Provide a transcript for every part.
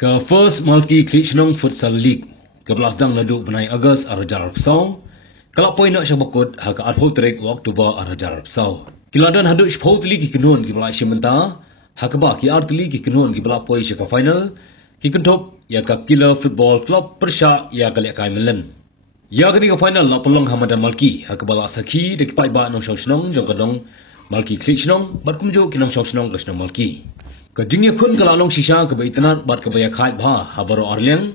Ke First Malki Klichnong Futsal League ke belasdang nadu benai Agus Arajar Psau. Kalau poin nak syabakut haka adho trek waktu va Arajar Psau. Kiladan hadu shpau tli ki kenun ki belai shimenta haka ba ki artli ki kenun ki belai poi shaka final ki kentop ya ka Killer Football Club Persha ya ka lekai melen. Ya kini ke final nak pelong Hamadan Malki haka bala sakhi de ki pai ba nong shong jong kadong Malki Klichnong bat kumjo ki nong shong kasnong Malki. Ka jingya khun ka lalong shisha ka baitanat bat ka baya khai bha habaro arleng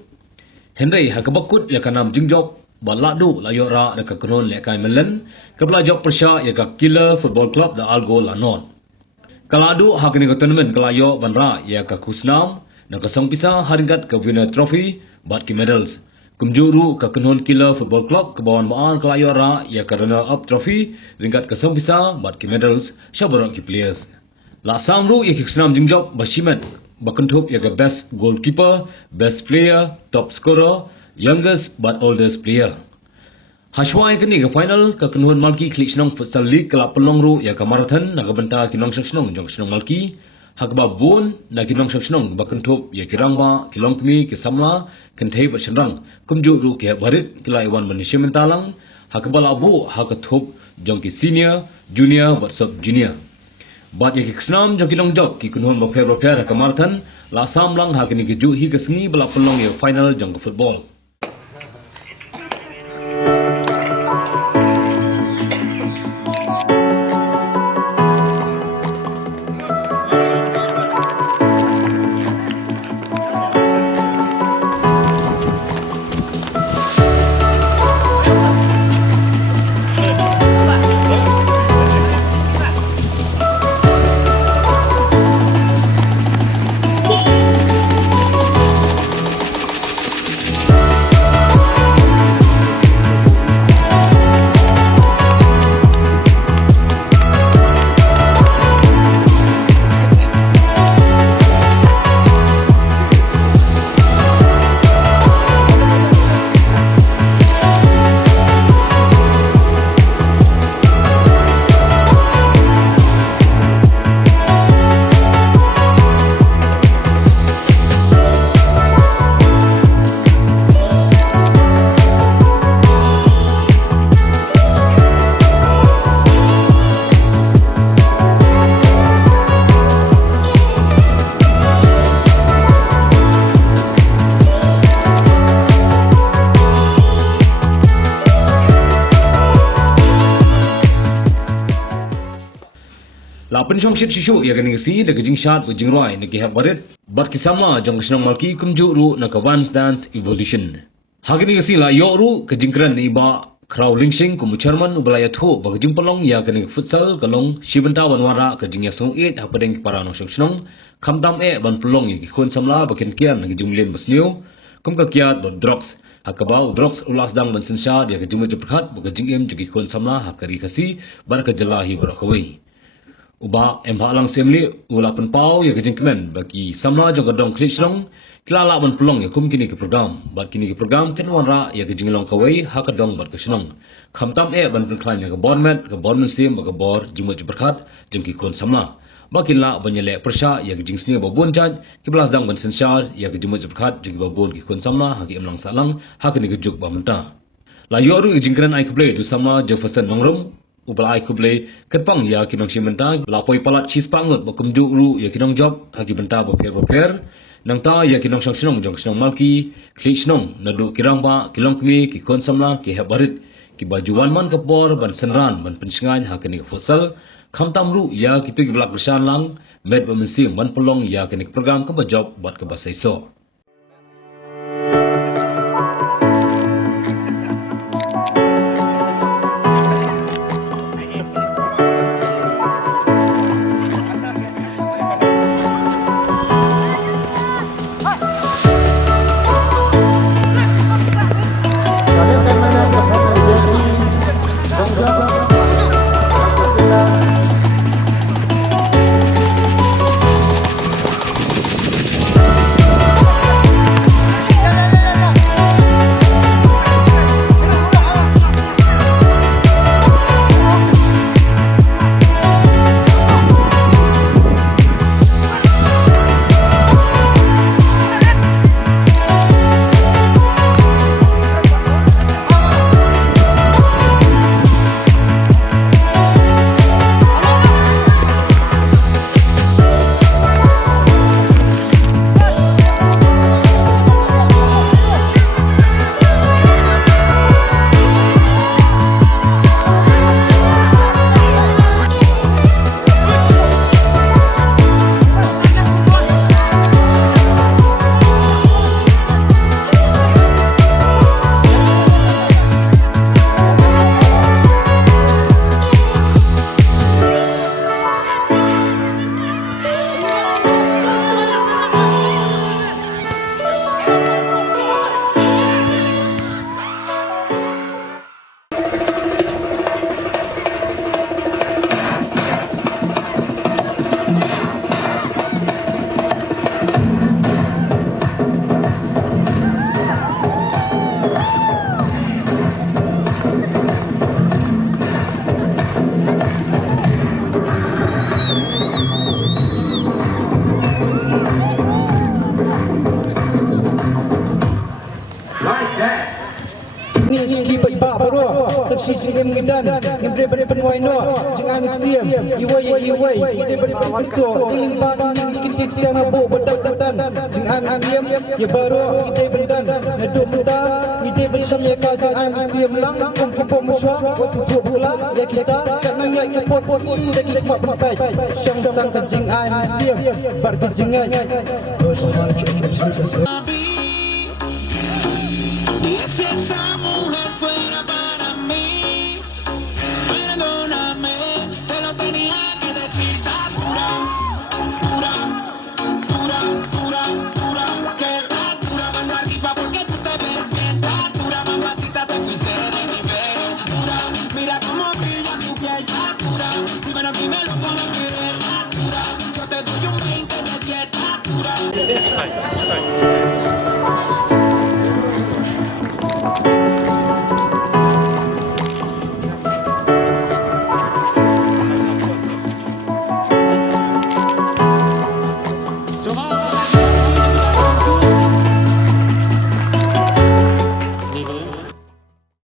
Henry ha ka bakut ya ka nam jingjok ba ladu la yora da ka kron le kai melen ka bla job Persha ya ka Killer Football Club da algo lanon ka ladu ha kini ka tournament ka layo banra ya ka kusnam na ka song pisa haringat ka winner trophy bat ki medals kumjuru ka knon Killer Football Club ka bawan baan ka layo ra ya ka runner up trophy ringat ka song pisa bat ki medals shabaro ki players La samru ya kisnam jingjok bashimet bakentop ya best goalkeeper, best player, top scorer, youngest but oldest player. Hashwai kini ke final ke kenuan Malki Klichnong Futsal League kelap pelongru ya ke marathon nak benta kinong shnong jong shnong Malki hak ba bon na kinong shnong bakentop ya kirangba kilong kmi ke samla kentei bachenrang kumju ru ke barit kilai wan manisya mentalang hak ba labu hak top jong ki senior, junior but sub junior. Bat ya ki kesnam jong kinong job ki kunhon ba pher ka marathon la sam lang ha kini ki ju hi ka sngi bala pelong ya final jong football. La pensyong ship shishu ya kani si de jing shot bu jing roi ne ki have barit bat ki sama jong snong Malki kumju ru na ka Vans Dance Evolution hagini si la yo ru ka jingkran ni ba kraw lingsing kum chairman ubala tho ba jing palong ya kani futsal kalong shibanta banwara ka jing ya song 8 ha padeng para no snong khamdam e ban palong ki khon samla ba ken kian na jing len basneu kum ka kiat ba drops hakabau drops ulas dang ban sinsha ya ka jing jepkhat ba jing em ki khon samla ha kari khasi bar ka jalahi bar khawai Uba halang semli ula penpau ya kejing kemen bagi samla jong kadong Klichnong kilala ban pelong ya kum kini ke program bat kini ke program ken wanra ya kejing long kawai ha kadong bat kesnong khamtam e ban penklan ya ke bonmet ke bonmen sim ke bor jumat berkat jom ki kon samla bakin la banyele Persha ya kejing sni ba bon jan ki belas dang ban sensyar ya ke jumat berkat jom ba bon ki kon samla ha ki emlang salang ha kini ke juk ba menta la yoru kejing kran ai keble du samla jong fasan nongrom Ubala ai kuble ketpang ya kinong simenta lapoi palat sispangut bakum ru ya kinong job hagi benta baper nang ta ya kinong shnong jong snong Malki Klichnong nadu kirangba kilong kmi ki konsamla ki habarit ki bajuan man kapor ban senran ban pensingan ha kini futsal khamtam ru ya kitu ki blak bersan lang med bamensim ban pelong ya kini program ka job bat ka basaiso ni ski bai ba baro tak si jingem ngidan ngimbre bre penwai no jinga mi siam iwai ide bre pensiso iling ba kin kik siang bo bedak tan jinga mi siam ye baro ide bendan nadu muda ide bersam ye ka jinga mi siam lang kum kupo muswa wasu tu bula ya kita kana ya ke pot si de ki ma bai syang sang ka jinga mi siam bar ka jinga Y si esa mujer fuera para mí, perdóname, te lo tenía que decir. Está dura, dura, dura, dura, dura, que está dura, mano arriba porque tú te ves bien. Está dura, mamacita, te fuiste de nivel. Dura, mira cómo brilla tu piel. Está dura, dímelo cómo quieres. Está dura, yo te doy un 20 de 10. Está dura.